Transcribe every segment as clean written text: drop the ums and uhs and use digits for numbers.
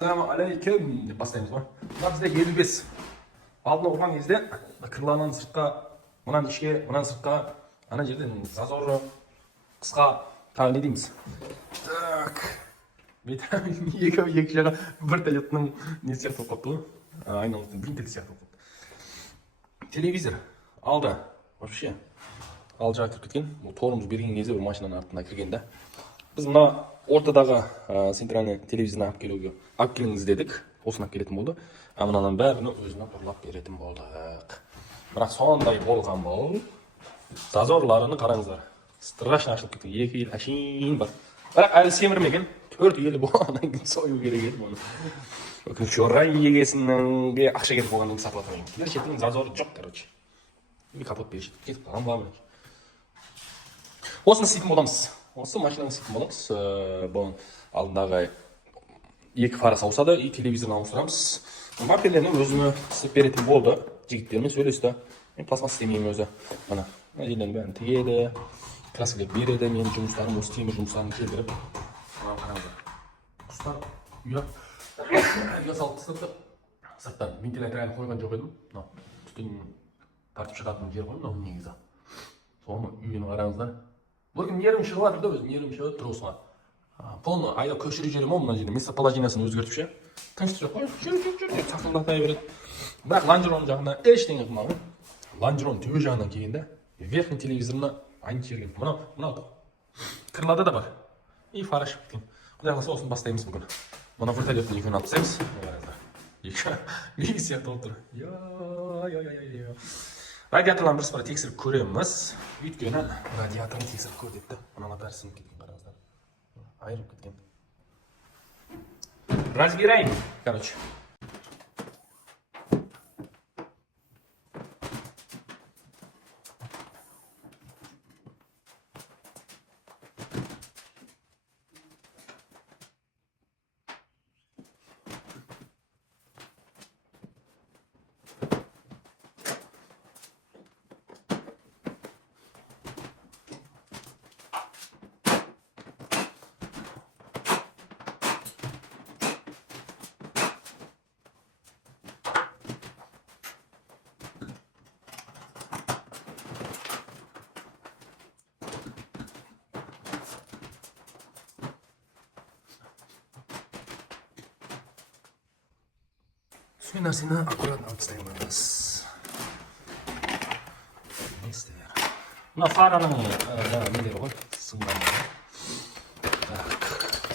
Assalomu alaykum deb boslaymiz. Mana bizda 75. Oldin urgan кезде kirlarni sirtqa, bundan ishga, bundan sirtqa, ana yerdan zazorni qisqa ta'min deymiz. Tak. Vitamin екі жаға бір тәлетінің не сияқты болып қалыпты ғой. Айналып винтель сияқты болып қалыпты. Телевизор алды. Вообще алды жаққа кіріп кеткен. Бұл торымыз берген кезде бір машинаның артына кірген да. Біз мына ортадағы центральный телевизорны алып келіңіз дедік. Осыны алып келетін болды. Мынаның бәрін өзіне ұрлап беретін болдық. Бірақ сондай болған бұл. Зазорларыны қараңыздар. Страшно ашылып кеткен. Екі ел әшейін бар. Бірақ әлі семірмеген. 4 елі болғаннан кейін сою керек еді бұны. Өкініші орай егесінге ақша керек болғаннан сатып атырмайын. Бір шетін зазоры жоқ, короче. Bir kapat bir eşit. Кетіп қалған ба? Осыны істейтін боламыз. Осы машинаны істейтін боламыз. Бұл алдындағы екі фарасы ауысады, и телевизорны ауыстырамыз. Мапперлерінің өзіме істеп беретін болды. Жігіттермен сөйлесті. Мен пластмасс істемеймін өзі. Мына жерлердің бәрін тігеді, краскілеп береді. Менің жұмыстарым осы темір жұмыстарын келдіріп. Қараңыздар. Құстар үйге салып тастапты. Сырттан вентиляторын қойған жоқ едім. Түтін тартып шығатын жер ғой, мынау негізі. Соны үйін қараңыздар. Бұл күн нервім шығып жатыр да өзі, нервім шығып тұр осыған. Полны айдап көшіріп жіберемін ғой мына жерде, местоположениесін өзгертіп ше. Тыныштық қой, жүр деп сақылдақтай береді. Бірақ лонжерон жағына ештеңе қылмаған. Лонжерон төбе жағынан келгенде верхний телевизорына айнып жіберген. Мынау крылада да бар. И фара шығып кеткен. Құдай қаласа осыны бастаймыз бүгін. Мына вертолеттің екеуін алып тастаймыз. Екі сияқты болып тұр. Радиаторларын бірсіпара тексіріп көреміз. Өйткені радиаторын тексіріп көр депті. Мыналар бәрі сынып кеткен, қараңыздар. Айырып кеткен. Разбираем, короче. Sve narsені аккуратно алып тастаймыз. Не істер? Мына фараның нелері ғой, сыңғанları. Так,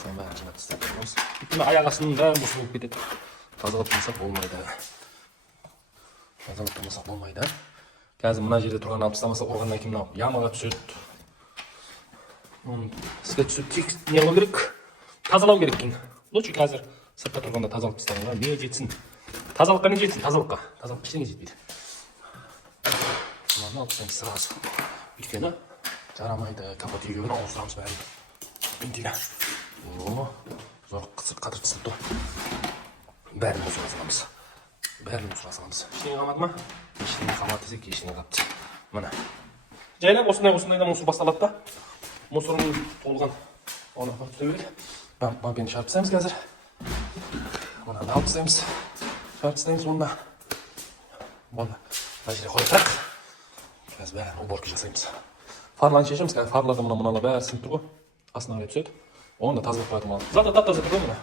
соның бәрін жинап тастаймыз. Мына аяқ астының бәрін бос болып кетеді. Тазалатпасақ болмайды. Қазір мына жерде тұрған алып тастамаса орғаннан кейін мынау ямаға түседі. Оны іске түсіп тек не қылу керек? Тазалау керек екен. Лучше қазір сыртта тұрғанда тазалап тастағанға не жетсін? Тазалыққа не жетсін? Тазалыққа ештеңе жетпейді. Мынаны алып тастаймыз сразу. Өйткені жарамайды. Капот үйге ауыстырамыз бәрін. Вентиля. Зор қатыр түсінді. Бәрін осыға саламыз. Ештеңе қалмады ма? Ештеңе қалмады десек, ештеңе қалыпты. Мына. Жайлап осындайда мусор басталады да. Мусорын толған. Оны апарып тастау керек. Бампені шығарып тастаймыз қазір. Мынаны алып тастаймыз. Шығарып тастаймыз онда. Болды. Мына жерге қойсақ. Қазір бәрін уборка жасаймыз. Фарланы шешеміз. Қазір фарларды мыналар бәрі сынып тұр ғой. Астына қарай түседі. Оны да тазалап қоятын болады. Заты тап-таза тұр ғой мына.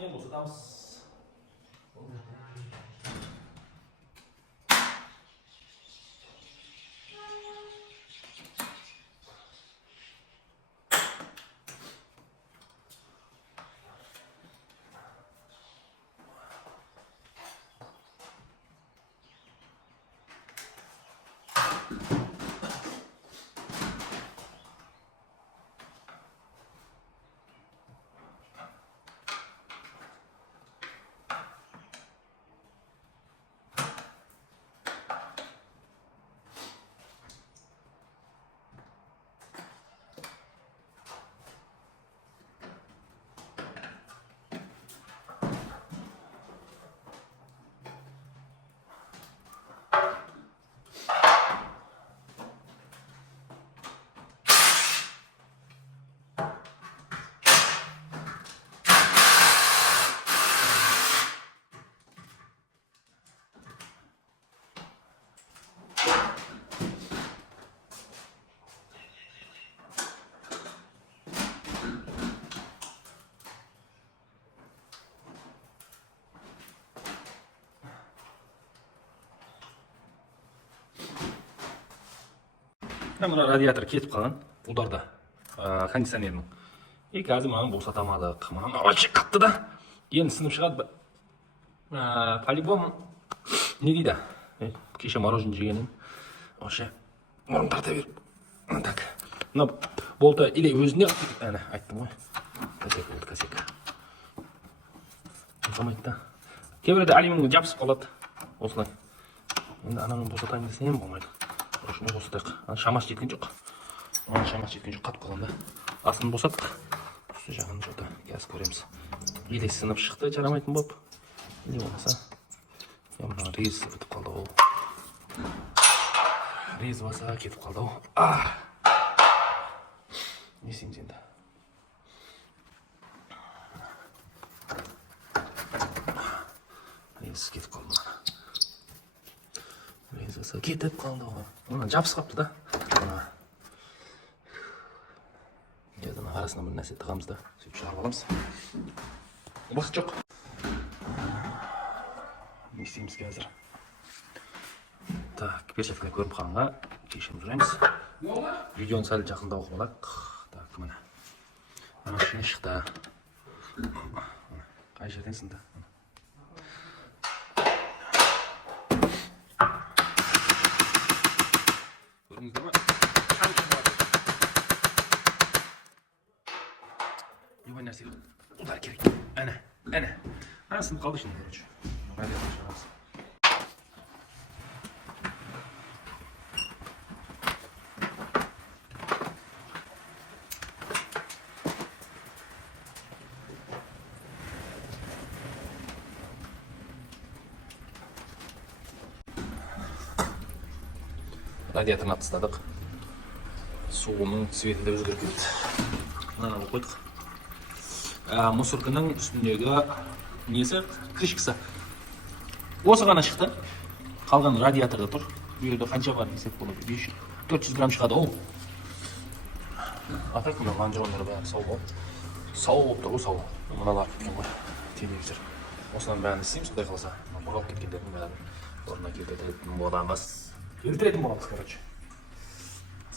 Endi uzatamiz. Mana radiator ketib qolgan. Ularda konditsionerning. Hozir mana bo'shatamadik. Mana ochib qatdi-da. Endi sinib chiqadi. По-любому ne deydi? Kecha мороженое yeganim. O'sha o'rin tartaverib. Tak. No, bolta ile o'zini ana aytdim qo'y. Kasek bo'ldi, kasek. Qo'ymaydi. Kemirda alyuminga jabsib qoladi. O'slar. Endi anani bo'shataymi desam ham bo'lmaydi. Shuni bo'satdik. Shamas yetgan yo'q. Mana shamas yetgan yo'q, qatib qolganda. Aslini bo'satdik. Shu jag'ini jo'ta gaz ko'ramiz. Ilik sinib chiqdi, charamaydim bo'p. Ilik bo'lmasa. Yana rez ketib qoldi u. Rez bo'lsa ketib qoldi u. Nesing endi. Rez ketib qoldi. Rezasi ketib qoldi. Mana jabs qapti-da. Yana arasına bir narsa tiqamiz-da. Shu chiqarib olamiz. Boshqa yo'q. Ne isteymiz hozir? Tak, perchatkani ko'rib qolganga kechirib yuramiz. Videoni sal yaqinda o'qib olak. Tak, mana. Mana shuni chiqdi. Qayerdan sindi? Ko'rdingizmi? Yo'q narsa udar kerak. Ana. Ana sinib qoldi shuni, короче. Hadi başlayalım. Radiatorni atisladik. Suvning svetida o'zgarib ketdi. Mana bu qo'ydik. Musorkaning ustundagi nesi? Krishkasi. O'sag'ana chiqdi. Qolgan radiatorda tur. Bu yerda qancha bor desak bo'ladi? 400 gram chiqadi u. Atakmi manjonlar bor, sovuq. Sovuqda u sovuq. Bunalar ketgan qo'y. Televizor. O'sani ba'ni sim xudo qolsa. Bo'lib ketganlar nimalar. O'rnaga keltirib bo'lamiz. Keltirib bo'lamiz, короче.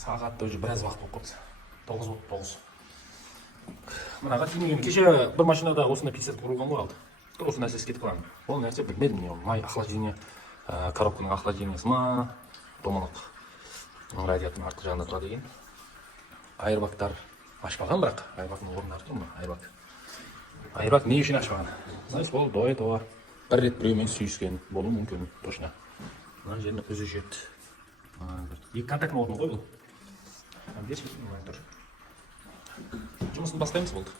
Soatda o'zi biroz vaqt bo'lib qolsa. 9:09. Mana qattiqligini kecha bir mashinada o'sini pisat qurilgan bo'ldi. To'g'ri narsasi ketib qolgan. Bu narsa bilmadim men. May охлаждение, коробкаning охлаждениесimi, to'maloq. Radiatorning orqa joyida turadi ekan. Airbaglar ochmagan biroq, airbagning o'rnlari turmi? Airbag ne uchun ochmagan? Знаешь, bu до этого bir ret birovmen suyishgan bo'lishi mumkin, точно. Mana yerni o'zi jet. Ikki kontaktni o'rni qo'y bu. Besh tur. Жұмысын бастаймыз болды.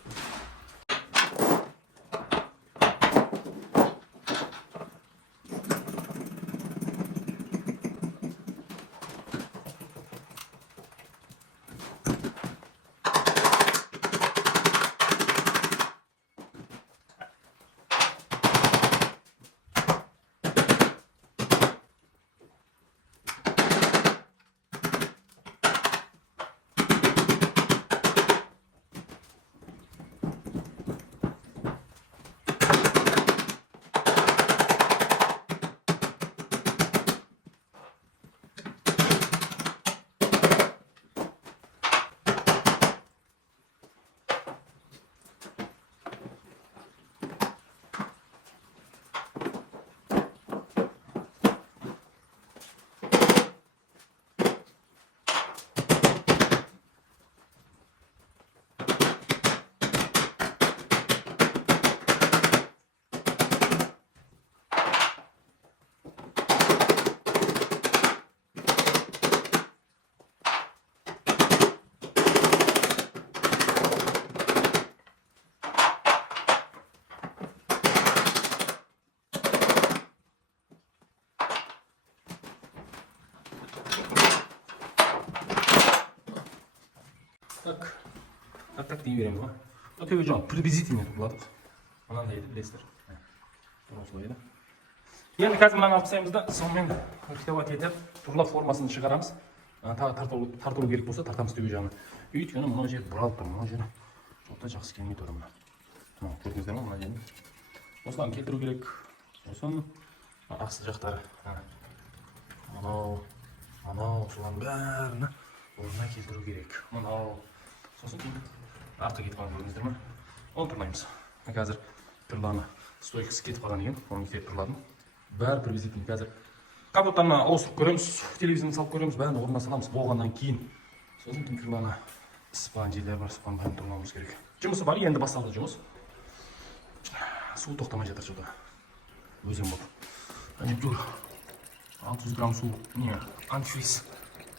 Так. Так deyiveremiz ha. Tegajon приблизительно to'pladik. Mana deydi, bilasizlar. To'g'ri edi. Endi hozir mana olib tashlaymizda, so'ngmen kitobot yetib, turlar formasini chiqaramiz. Tartib kerak bo'lsa, tartamiz tegajonni. Uytgani mana yer buralib turibdi, mana yer. O'ta yaxshi kelmay turibdi mana. Mana ko'rdingizlarmi, mana yerni. Do'stlar, keltirib kerak. So'ng aqsi jaqlari. Mana shularni barini o'rniga keltirib kerak. Mana so'ng orqaga ketgan ko'rdingizlarmi? O'ltirmaymiz. Hozir turlarni stoykasi ketib qolgan ekan, onun ketib turlarni. Bari приблизительно hozir kabutlarni o'sib ko'ramiz, televizorni solib ko'ramiz, barini o'rniga solamiz. Bo'lgandan keyin so'ng turlarni ispanjilar bor, ispanjani turmamiz kerak. Jumisi bor, endi boshladi jumus. Suv to'xtamay жатыр jo'da. O'zim bo'ldi. Ajibdur. 600 gram suv, nima? Antifriz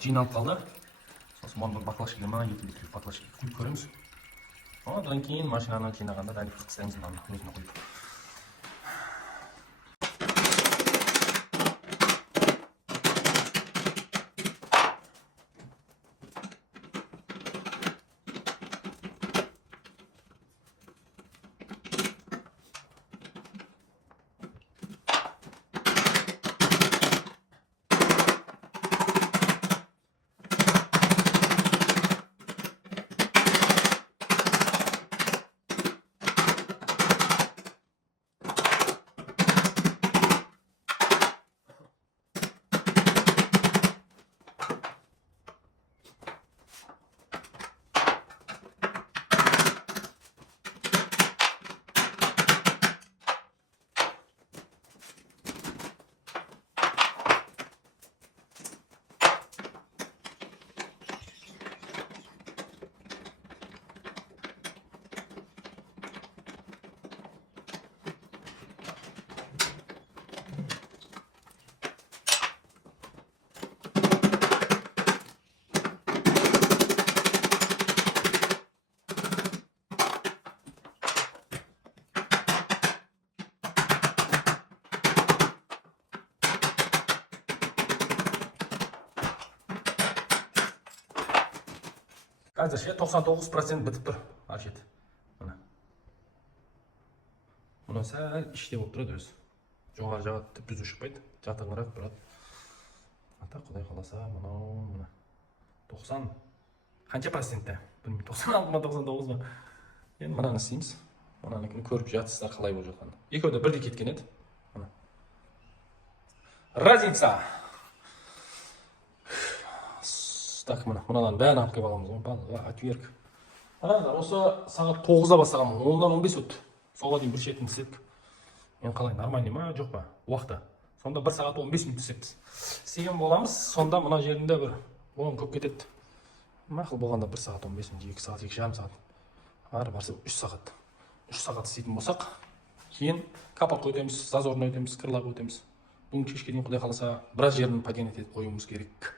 jinob qoldi. So'ng mana bir baklashga nima, 7 litr baklashga quyib ko'ramiz. Ondan keyin mashinani chinaganda dalil qilsangiz mana o'zini qo'yib. Hozir 99% bitib tur. Arshit. Mana. Buni sal ishda bo'lib turadi o'zi. Jo'g'ar javob buzish chiqmaydi. Jatangirab turadi. Ata Xudoy xolasa mana 90 qancha prosentda? Bilmayman. 96 mi? Endi mana istaymiz. Mananikini ko'rib jatsizlar qalay bo'lgan. Ikkovda birdek ketgan edi. Mana. Raznica. Так, bunadan bärini alып kelib olamiz. Отверг. Qaranglar, o'sha soat 9da boshlagan, 10dan 15 o'tdi. So'g'a deyim bir chetini silib. Men qalay, normalmi, yo'qmi? Vaqtda. Sonda 1 soat 15 minut silibmiz. Sekin bo'lamiz, sonda mana yerda bir 10 ko'p ketadi. Ma'qul bo'lganda 1 soat 15 minut, 2 soat, 2,5 soat. Har barsa 3 soat. 3 soat silib bo'lsak, keyin kapak qo'yamiz, zazorni qo'yamiz, kirlab o'tamiz. Bunga kechga deyim Xudoy xolasa, biroz yerini paganit etib qo'yishimiz kerak.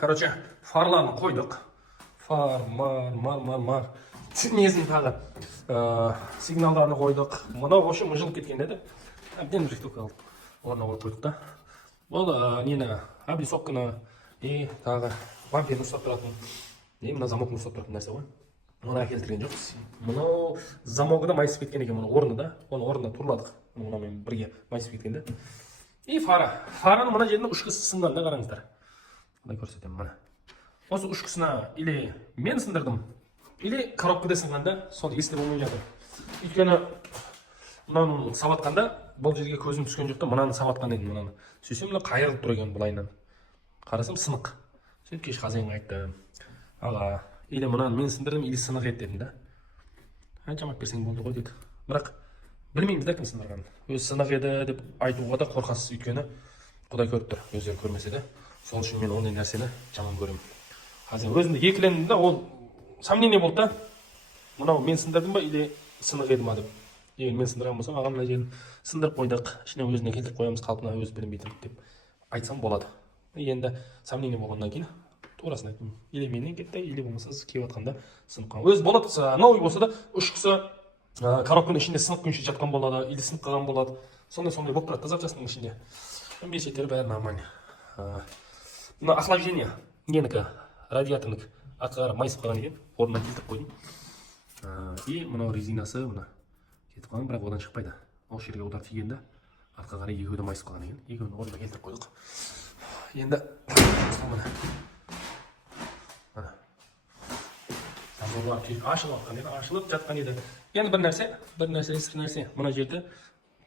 Короче, фарларын қойдық. Фар, мар. Несін тағы сигналдарын қойдық. Мынау вообще мұжылып кеткен еді. Әбден рихтовка қалдық. Орнына қойып қойдық та. Бұл нені облицовканы тағы бамперін ұстап тұратын. Мына замокны ұстап тұратын нәрсе ғой. Мұны әкелтірген жоқпыз. Мынау замогы да майысып кеткен екен, мұны орны да. Оны орнына турладық. Мұнамен бірге майысып кеткен де. Фара. Фараның мына жерінде ұшқысы сынған да, қараңыздар. Құдай көрсетемін мына. Осы ұшқысына или мен сындырдым, или коробкада сынған да, соны есте болмай жатыр. Өйткені мынаны сабатқанда бұл жерге көзім түскен жоқ та, мынаны сабатқан едім мынаны. Сөйтсем мына қайырылып тұр екен былайынан. Қарасам сынық. Сөйтіп кеш Қазенге айттым. Аға, или мынаны мен сындырдым, или сынық еді дедім да. Жамап берсең болды ғой деді. Бірақ білмейміз да кім сындырғанын. Өзі сынық еді деп айтуға да қорқасыз, өйткені Құдай көріп тұр, өздері көрмесе де. Сол үшін мен ондай нәрсені жаман көремін. Қазір өзімді екілендім да, ол сомнение болды да. Мынау мен сындырдым ба, или сынық еді ма деп. Егер мен сындырған болсам, ағам мына жерін сындырып қойдық, ішіне өзіне келтіріп қоямыз, қалпына өзі білінбейтін деп айтсам болады. Енді сомнение болғаннан кейін турасын айттым. Или менен кетті, или болмаса сіз келіп жатқанда сынып қалған. Өзі болады, новый болса да, ұшқысы коробканың ішінде сынып күнше жатқан болады, или сынып қалған болады. Сондай болып тұрады запчастың ішінде. Бес шеттері бәрі нормально. Мына охлаждение, ненікі, радиаторнык артқа майысып қалған екен, орнына келтіріп қойдым. И мынау резинасы мына кетіп қалған, бірақ одан шықпайды. Ол жерге удар тигенде артқа қарай екеуі де майысып қалған екен. Екеуін орнына келтіріп қойдық. Енді ашылып жатқан еді. Енді бір нәрсе, ескі нәрсе. Мына жерде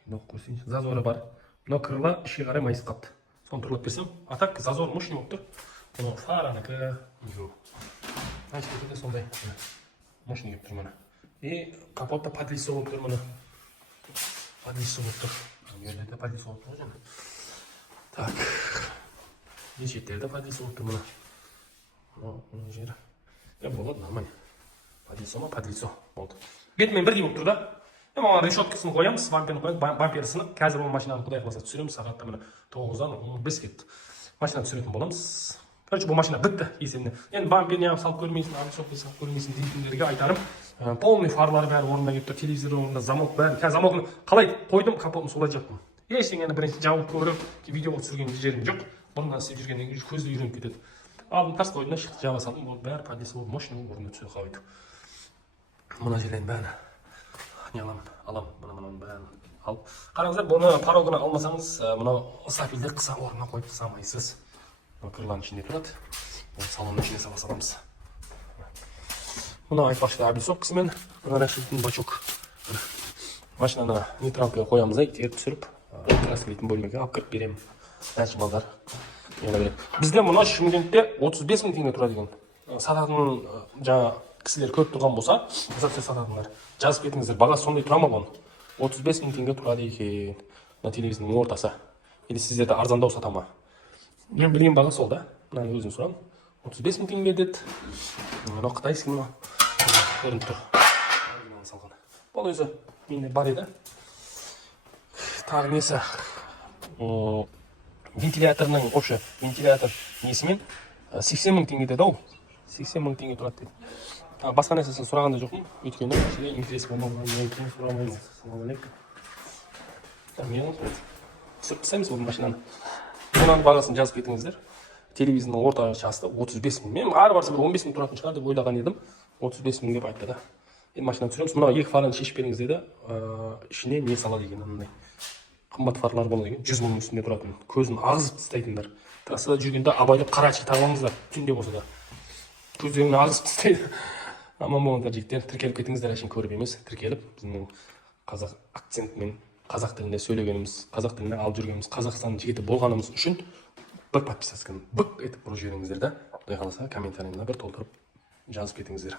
зазоры бар. Мына крыла ішке қарай майысып қапты. Соны тұрлап берсем, а так зазор мощный болып тұр. Мына фараныкі сондай мощный келіп тұр мына. И капотта подлицо болып тұр мына. Подлицо болып тұр. Жерде подлицо болып тұр жаңа. Так. Шеттерде подлицо болып тұр мына. Мына жері. Болады, нормально. Подлицо болды. Бетімен бірдей болып тұр да. Маған решеткасын қоямыз, бамперін қоямыз, бампері сынып, қазір ол машинаны құдай қаласа түсіреміз, сағатта міне 9-дан 15 кетті. Машина түсіретін боламыз. Короче, бұл машина бітті есебінде. Енді бамперіне салып көрмейсің, облицовкасын салып көрмейсің дейтіндерге айтарым. Полный фарлары бәрі орнына келіп тұр, телевизор орнында, замок бәрі. Қазір замогын қалай қойдым, капотын солай жаптым. Ештеңені бірінші жауып көріп, видео түсірген жерім жоқ. Бұрыннан істеп жүргеннен кейін көзді үйреніп кетеді. Алдым тарс қойдым да шықты жаба салдым, ол бәрі подлицо болып, мощный орнына түсе қалайды. Мына жерлердің бәрі не алам, мұны бәрін алып. Қараңыздар, бұны порогына алмасаңыз, мынау стапильді қыса орнына қойып самайсыз. Крыланың ішінде тұрады. Салонның ішіне саламыз. Мына айтпақшы облицовкасымен, мына расширительный бачок. Машинаны нейтралкаға қоямыз, итеріп түсіріп, расширительный бөлмеге алып кіріп беремін. Әнші балдар. Бізде мұна Шымкентте 35 мың теңге тұрады екен. Сататын жаңа кісілер көп тұрған болса, запчасть сататындар. Жазып кетіңіздер, бағасы сондай тұра ма бұны? 35 мың теңге тұрады екен. Мына телевизордың ортасы. Или сіздерді арзандау сата ма? Мен білген баға сол да. Мынаны өзім сұрадым. 35 мың теңге деді. Мынау қытайский мынау. Көрініп тұр. Бұл өзі менде бар еді. Тағы несі? Вентиляторның, вообще, вентилятор несімен 80 мың теңге деді ау. 80 мың теңге тұрады деді. Басқа нәрсесін сұрағанда жоқпын, өйткені сізге интерес болмаған, мен кейін сұрамаймын. Түсіріп тастаймыз бұл машинаны. Мұнан бағасын жазып кетіңіздер. Телевизордың орташасы 35 мың. Мен ары барса 15 мың тұратын шығар деп ойлаған едім. 35 мың деп айтты да. Енді машинаны түсіреміз. Мына екі фараны шешіп беріңіз деді. Ішіне не салады екен мындай. Қымбат фарлар болады екен. 100 мыңның үстінде тұратын. Көзін ағызып тастайтындар. Трассада жүргенде абайлап қарачы тағып алыңыздар. Түнде болса да. Көздерін ағызып тастайды. Аман болыңдар жігіттер, тіркеліп кетіңіздер, әшейін көріп емес, тіркеліп біздің қазақ акцентмен қазақ тілінде сөйлегеніміз, қазақ тілінде алып жүргеніміз, Қазақстан жігіті болғанымыз үшін бір подписасканы бұк етіп ұрып жіберіңіздер да. Құдай қаласа комментарийімді бір толтырып жазып кетіңіздер.